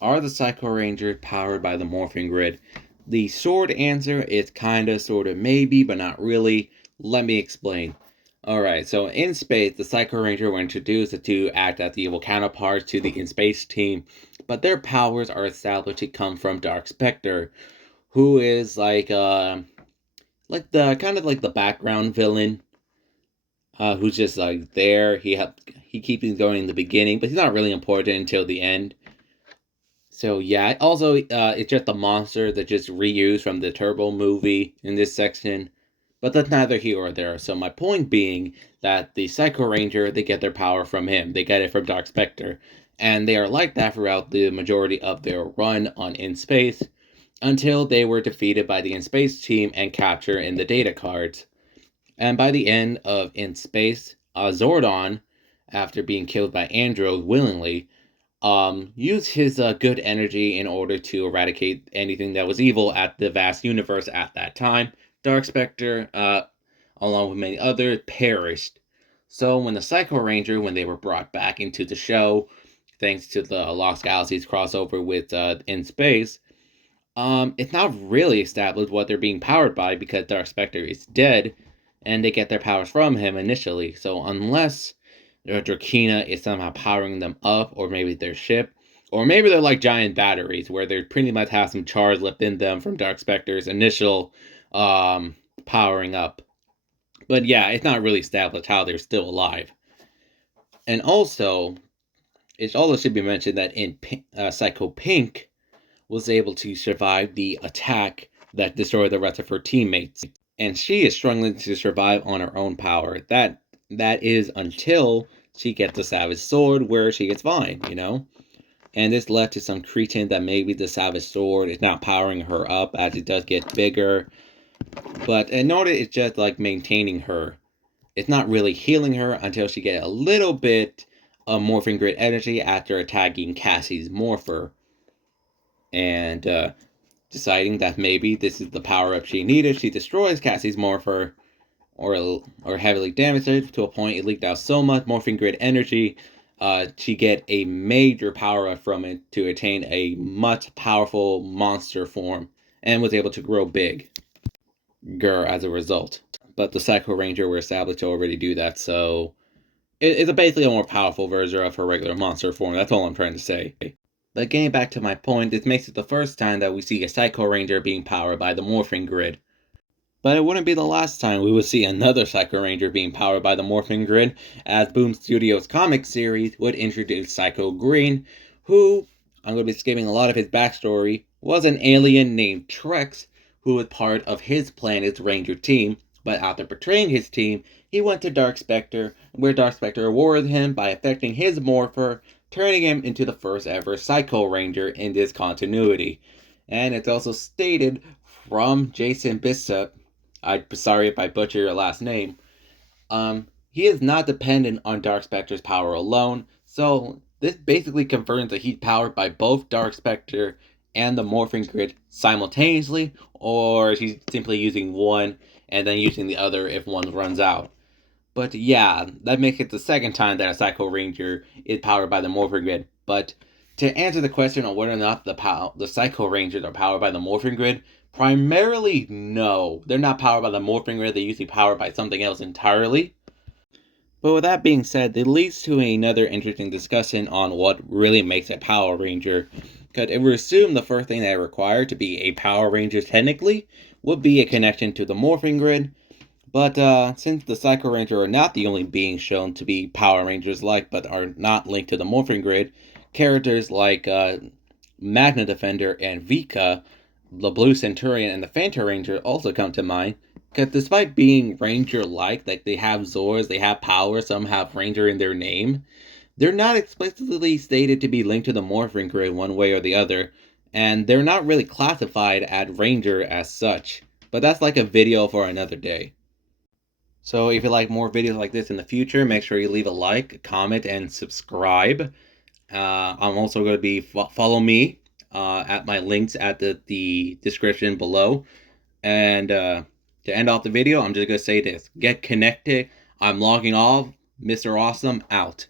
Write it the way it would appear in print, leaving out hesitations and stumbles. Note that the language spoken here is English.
Are the Psycho Rangers powered by the Morphing Grid? The short answer is kinda, sorta, maybe, but not really. Let me explain. Alright, so in space, the Psycho Ranger were introduced to act as the evil counterparts to the in space team, but their powers are established to come from Dark Spectre, who is like the kind of like the background villain, who's just like there. He keeps things going in the beginning, but he's not really important until the end. So yeah, also it's just a monster that just reused from the Turbo movie in this section. But that's neither here or there. So my point being that the Psycho Ranger, they get their power from him. They get it from Dark Spectre. And they are like that throughout the majority of their run on In Space until they were defeated by the In Space team and captured in the data cards. And by the end of In Space, Zordon, after being killed by Andro willingly, used his good energy in order to eradicate anything that was evil at the vast universe at that time. Dark Spectre, along with many others, perished. So when the Psycho Ranger, when they were brought back into the show, thanks to the Lost Galaxies crossover with In Space, it's not really established what they're being powered by because Dark Spectre is dead, and they get their powers from him initially. So unless Drakina is somehow powering them up, or maybe their ship, or maybe they're like giant batteries where they pretty much have some charge left in them from Dark Spectre's initial powering up. But yeah, it's not really established how they're still alive. And also, it also should be mentioned that in Psycho Pink was able to survive the attack that destroyed the rest of her teammates, and she is struggling to survive on her own power. That is until she gets the Savage Sword, where she gets fine, you know? And this led to some cretin that maybe the Savage Sword is not powering her up as it does get bigger. But in order, it's just like maintaining her. It's not really healing her until she gets a little bit of Morphing Grid energy after attacking Cassie's Morpher. And deciding that maybe this is the power up she needed, she destroys Cassie's Morpher, or heavily damaged it to a point it leaked out so much Morphing Grid energy, she get a major power up from it to attain a much powerful monster form, and was able to grow big as a result. But the Psycho Ranger were established to already do that, so it's basically a more powerful version of her regular monster form. That's all I'm trying to say. But getting back to my point, this makes it the first time that we see a Psycho Ranger being powered by the Morphing Grid. But it wouldn't be the last time we would see another Psycho Ranger being powered by the Morphing Grid, as Boom Studios' comic series would introduce Psycho Green, who, I'm going to be skipping a lot of his backstory, was an alien named Trex, who was part of his planet's Ranger team, but after betraying his team, he went to Dark Spectre, where Dark Spectre rewarded him by affecting his Morpher, turning him into the first ever Psycho Ranger in this continuity. And it's also stated from Jason Bishop, I'm sorry if I butcher your last name, he is not dependent on Dark Spectre's power alone, so this basically confirms that he's powered by both Dark Spectre and the Morphing Grid simultaneously, or he's simply using one and then using the other if one runs out. But yeah, that makes it the second time that a Psycho Ranger is powered by the Morphing Grid. But to answer the question on whether or not the Psycho Rangers are powered by the Morphing Grid, primarily no. They're not powered by the Morphing Grid, they're usually powered by something else entirely. But with that being said, it leads to another interesting discussion on what really makes a Power Ranger. Because if we assume the first thing they require to be a Power Ranger technically would be a connection to the Morphing Grid, but since the Psycho Ranger are not the only beings shown to be Power Rangers like, but are not linked to the Morphing Grid, characters like Magna Defender and Vika, the Blue Centurion, and the Phanta Ranger also come to mind. Because despite being Ranger-like, like they have Zords, they have power, some have Ranger in their name, they're not explicitly stated to be linked to the Morphing Grid one way or the other, and they're not really classified as Ranger as such. But that's like a video for another day. So if you like more videos like this in the future, make sure you leave a like, comment, and subscribe. I'm also going to be follow me at my links at the description below. And to end off the video, I'm just going to say this. Get connected. I'm logging off. Mr. Awesome out.